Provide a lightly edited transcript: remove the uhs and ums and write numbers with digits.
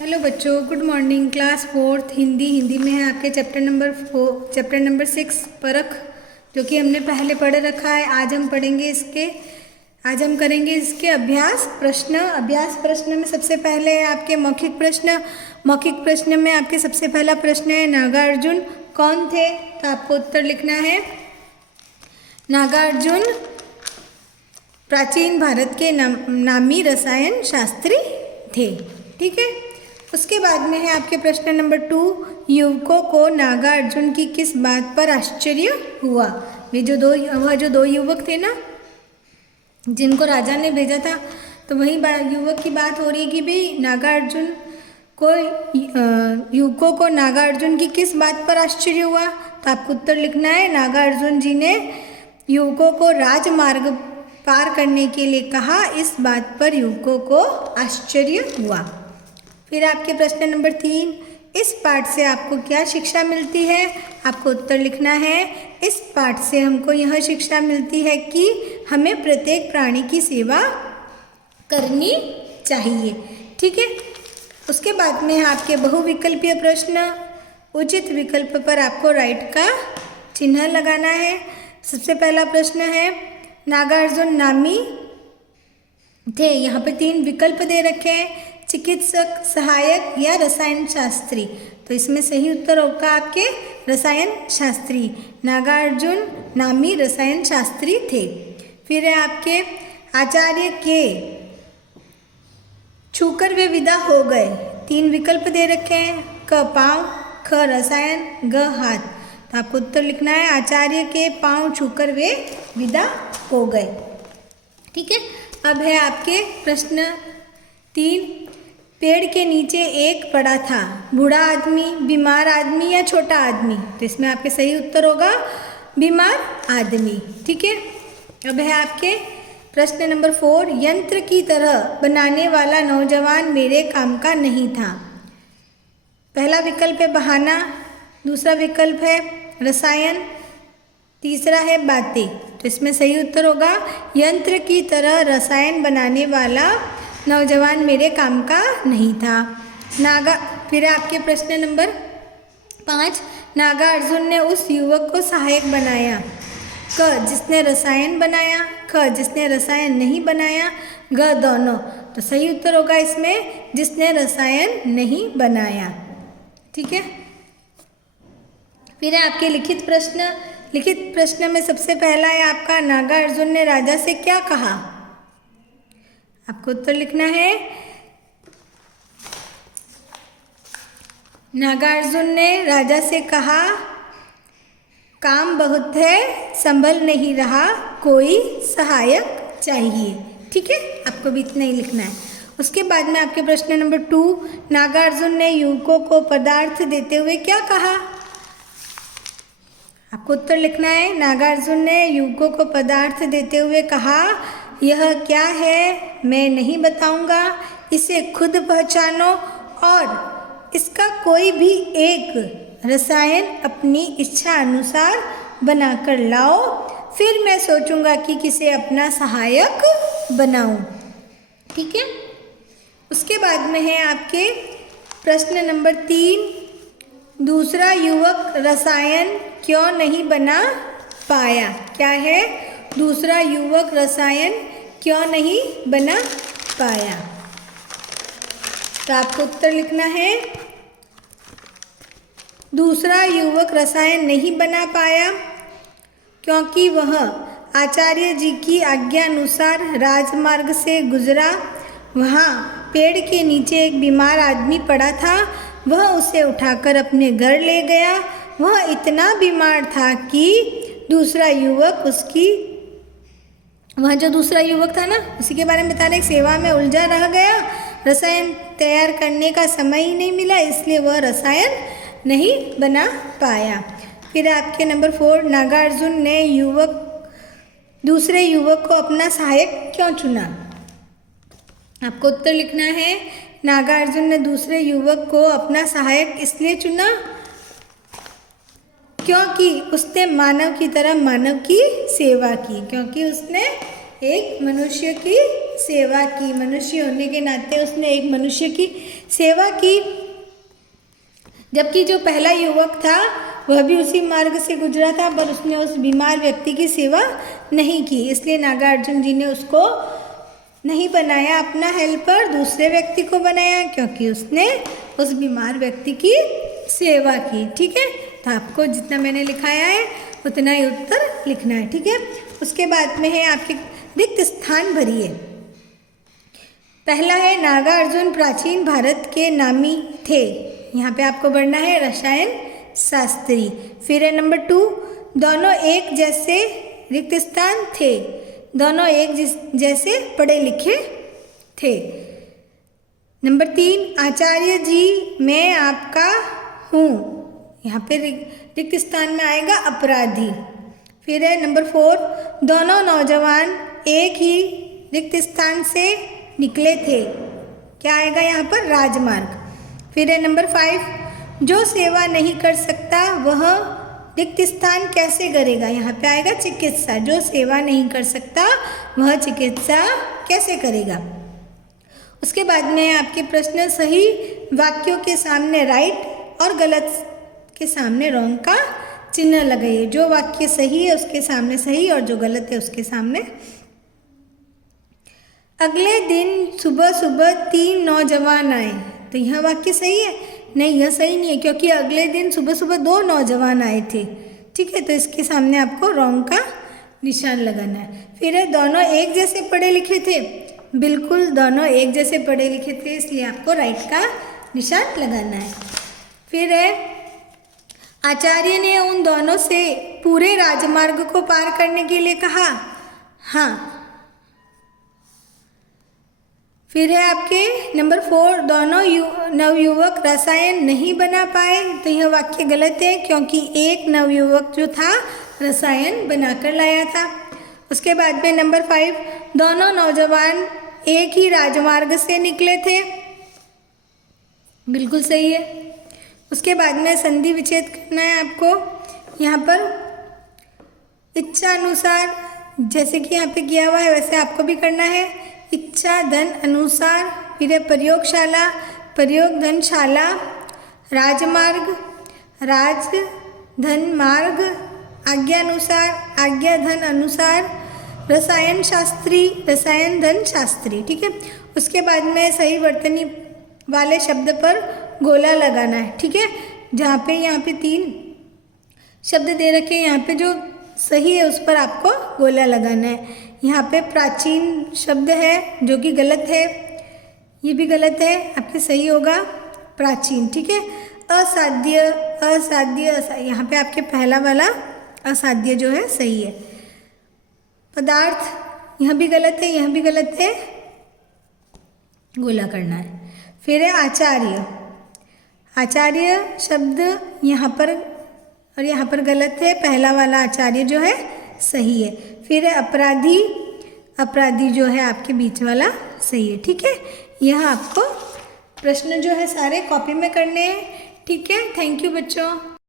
Hello बच्चों, good morning. Class fourth Hindi में है आपके चैप्टर नंबर 6 परख, जो कि हमने पहले पढ़ रखा है। आज हम करेंगे इसके अभ्यास प्रश्न में सबसे पहले है आपके मौखिक प्रश्न में आपके सबसे पहला प्रश्न है, नागार्जुन कौन थे? तो आपको उत्तर लिखना है। नागार्जुन प्राचीन भारत के नामी रसायन शास्त्री थे। ठीक है। उसके बाद में है आपके प्रश्न नंबर 2, युवकों को नागार्जुन की किस बात पर आश्चर्य हुआ? वह जो दो युवक थे ना, जिनको राजा ने भेजा था, तो वही युवक की बात हो रही है कि भाई युवकों को नागार्जुन की किस बात पर आश्चर्य हुआ? तो आपको उत्तर लिखना है, नागार्जुन जी ने युवकों को राजमार्ग पार करने के लिए कहा, इस बात पर युवकों को आश्चर्य हुआ। फिर आपके प्रश्न नंबर 3, इस पाठ से आपको क्या शिक्षा मिलती है? आपको उत्तर लिखना है, इस पाठ से हमको यह शिक्षा मिलती है कि हमें प्रत्येक प्राणी की सेवा करनी चाहिए। ठीक है। उसके बाद में आपके बहुविकल्पीय प्रश्न, उचित विकल्प पर आपको राइट का चिन्ह लगाना है। सबसे पहला प्रश्न है, नागार्जुन नामी थे। यहाँ पे 3 विकल्प दे रखे हैं, चिकित्सक, सहायक या रसायन शास्त्री। तो इसमें सही उत्तर होगा आपके रसायन शास्त्री। नागार्जुन नामी रसायन शास्त्री थे। फिर है आपके आचार्य के छूकर वे विदा हो गए। 3 विकल्प दे रखे हैं, क पाँव, ख रसायन, ग हाथ। तो आपको उत्तर लिखना है, आचार्य के पाँव छूकर वे विदा हो गए। ठीक है। अब है आपके प्रश्न 3, पेड़ के नीचे एक पड़ा था, बूढ़ा आदमी, बीमार आदमी या छोटा आदमी? तो इसमें आपके सही उत्तर होगा बीमार आदमी। ठीक है। अब है आपके प्रश्न नंबर 4, यंत्र की तरह बनाने वाला नौजवान मेरे काम का नहीं था। पहला विकल्प है बहाना, दूसरा विकल्प है रसायन, तीसरा है बातें। तो इसमें सही उत्तर होगा, यंत्र की तरह रसायन बनाने वाला नौजवान मेरे काम का नहीं था। फिर आपके प्रश्न नंबर 5, नागार्जुन ने उस युवक को सहायक बनाया। क जिसने रसायन बनाया, ख जिसने रसायन नहीं बनाया, ग दोनों। तो सही उत्तर होगा इसमें जिसने रसायन नहीं बनाया। ठीक है। फिर है आपके लिखित प्रश्न में सबसे पहला है आपका, नागार्जुन ने राजा से क्या कहा? आपको उत्तर लिखना है, नागार्जुन ने राजा से कहा, काम बहुत है, संभल नहीं रहा, कोई सहायक चाहिए। ठीक है। आपको भी इतना ही लिखना है। उसके बाद में आपके प्रश्न नंबर 2, नागार्जुन ने युवकों को पदार्थ देते हुए क्या कहा? आपको उत्तर लिखना है, नागार्जुन ने युवकों को पदार्थ देते हुए कहा, यह क्या है मैं नहीं बताऊंगा, इसे खुद पहचानो और इसका कोई भी एक रसायन अपनी इच्छा अनुसार बनाकर लाओ, फिर मैं सोचूंगा कि किसे अपना सहायक बनाऊं। ठीक है। उसके बाद में है आपके प्रश्न नंबर 3, दूसरा युवक रसायन क्यों नहीं बना पाया? क्या है? दूसरा युवक रसायन क्यों नहीं बना पाया? तो आपको उत्तर लिखना है, दूसरा युवक रसायन नहीं बना पाया क्योंकि वह आचार्य जी की आज्ञा अनुसार राजमार्ग से गुजरा। वहाँ पेड़ के नीचे एक बीमार आदमी पड़ा था, वह उसे उठाकर अपने घर ले गया। वह इतना बीमार था कि दूसरा युवक वह जो दूसरा युवक था ना, उसी के बारे में बता रहे, सेवा में उलझा रह गया। रसायन तैयार करने का समय ही नहीं मिला, इसलिए वह रसायन नहीं बना पाया। फिर आपके नंबर 4, नागार्जुन ने दूसरे युवक को अपना सहायक क्यों चुना? आपको उत्तर लिखना है, नागार्जुन ने दूसरे युवक को अपना सहायक इसलिए चुना क्योंकि उसने मानव की तरह मानव की सेवा की, क्योंकि उसने एक मनुष्य की सेवा की, मनुष्य होने के नाते उसने एक मनुष्य की सेवा की। जबकि जो पहला युवक था वह भी उसी मार्ग से गुजरा था, पर उसने उस बीमार व्यक्ति की सेवा नहीं की, इसलिए नागार्जुन जी ने उसको नहीं बनाया अपना हेल्पर, दूसरे व्यक्ति को बनाया, क्योंकि उसने उस बीमार व्यक्ति की सेवा की। ठीक है, तो आपको जितना मैंने लिखाया है उतना ही उत्तर लिखना है। ठीक है, उसके बाद में है आपके रिक्त स्थान भरिए। पहला है नागार्जुन प्राचीन भारत के नामी थे, यहाँ पे आपको बढ़ना है रसायन शास्त्री। फिर है नंबर 2, दोनों एक जैसे रिक्त स्थान थे, दोनों एक जैसे पढ़े लिखे थे। नंबर 3, आचार्य जी मैं आपका हूँ, यहाँ पे रिक्त स्थान में आएगा अपराधी। फिर है नंबर 4, दोनों नौजवान एक ही रिक्त स्थान से निकले थे, क्या आएगा यहाँ पर राजमार्ग। फिर है नंबर 5, जो सेवा नहीं कर सकता वह रिक्त स्थान कैसे करेगा, यहाँ पे आएगा चिकित्सा, जो सेवा नहीं कर सकता वह चिकित्सा कैसे करेगा। उसके बाद में आपके प्रश्न सही वाक्यों के सामने राइट और गलत के सामने रॉन्ग का चिन्ह लगाइए। जो वाक्य सही है उसके सामने सही और जो गलत है उसके सामने। अगले दिन सुबह सुबह 3 नौजवान आए, तो यह वाक्य सही है? नहीं, यह सही नहीं है, क्योंकि अगले दिन सुबह सुबह 2 नौजवान आए थे। ठीक है, तो इसके सामने आपको रॉन्ग का निशान लगाना है। फिर है दोनों एक जैसे पढ़े लिखे थे, बिल्कुल दोनों एक जैसे पढ़े लिखे थे, इसलिए आपको राइट का निशान लगाना है। फिर है आचार्य ने उन दोनों से पूरे राजमार्ग को पार करने के लिए कहा, हाँ। फिर है आपके नंबर 4, दोनों नवयुवक रसायन नहीं बना पाए, तो यह वाक्य गलत है, क्योंकि एक नवयुवक जो था रसायन बनाकर लाया था। उसके बाद में नंबर 5, दोनों नौजवान एक ही राजमार्ग से निकले थे, बिल्कुल सही है। उसके बाद में संधि विच्छेद करना है आपको। यहाँ पर इच्छा अनुसार, जैसे कि यहाँ पे किया हुआ है वैसे आपको भी करना है। इच्छा धन अनुसार, फिर है प्रयोगशाला, प्रयोग धनशाला, राजमार्ग, राज धन मार्ग, आज्ञानुसार, आज्ञा धन अनुसार, रसायन शास्त्री, रसायन धन शास्त्री। ठीक है, उसके बाद में सही वर्तनी वाले शब्द पर गोला लगाना है। ठीक है, जहाँ पे यहाँ पे 3 शब्द दे रखे हैं, यहाँ पे जो सही है उस पर आपको गोला लगाना है। यहाँ पे प्राचीन शब्द है जो कि गलत है, ये भी गलत है, आपके सही होगा प्राचीन। ठीक है, असाध्य, असाध्य, यहाँ पे आपके पहला वाला असाध्य जो है सही है। पदार्थ, यह भी गलत है, यह भी गलत है, गोला करना है। फिर है आचार्य, आचार्य शब्द यहाँ पर और यहाँ पर गलत है, पहला वाला आचार्य जो है सही है। फिर है अपराधी, अपराधी जो है आपके बीच वाला सही है। ठीक है, यह आपको प्रश्न जो है सारे कॉपी में करने हैं। ठीक है, थैंक यू बच्चों।